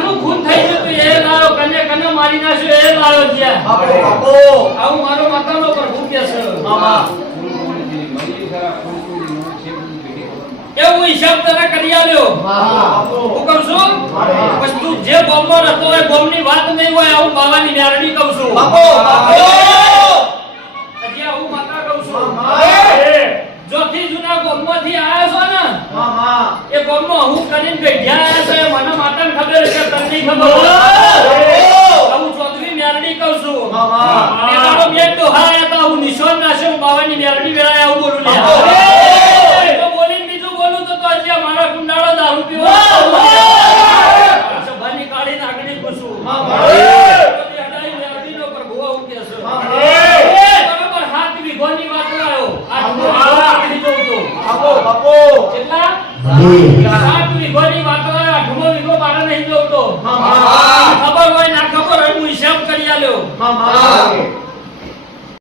કનું ખૂન થઈ ગયું તું એ લાયો, કને મારી નાખ્યો એ લાયો જ્યાં. બાપો આવું મારો માતાનો પ્રભુ કે છે. એવું હિસાબ તને કરી આલ્યો. હું કહું છું બસ તું જે બોમ્બો હતો એ બોમ્બની વાત નહીં હોય, આવું બાવાની ન્યારણી કહું છું. હજી આવું માતા કહું છું. જોથી જૂના બોમ્બોથી આયા છો ને એ બોમ્બો હું કરીને ગઢ્યા આયા છે, મને માતાને ખબર છે, તને નહીં ખબર. આવું ચોથવી ન્યારણી કહું છું. અને મારો બેન તો હા હતા, હું નિશાન નાખ્યો, હું બાવાની ન્યારણી વેળાએ આવું બોલું લે. બોલીને બીજું બોલું તો હજી મારા કુંડાળો દારૂ પીવો સભાની કાઢી નાખણી પૂછું. હડાઈ ન્યારણીનો પ્રભુ આવું કે છે. બરોબર 7 વીઘોની વાત લાયો. આ નહીં જોઉં તો કેટલા 7 વીઘોની વાત લાયો. 8મો વીઘો મારે નહીં જોઉં તો ખબર હોય ના ખબર હોય હું હિસાબ કરી આલ્યો.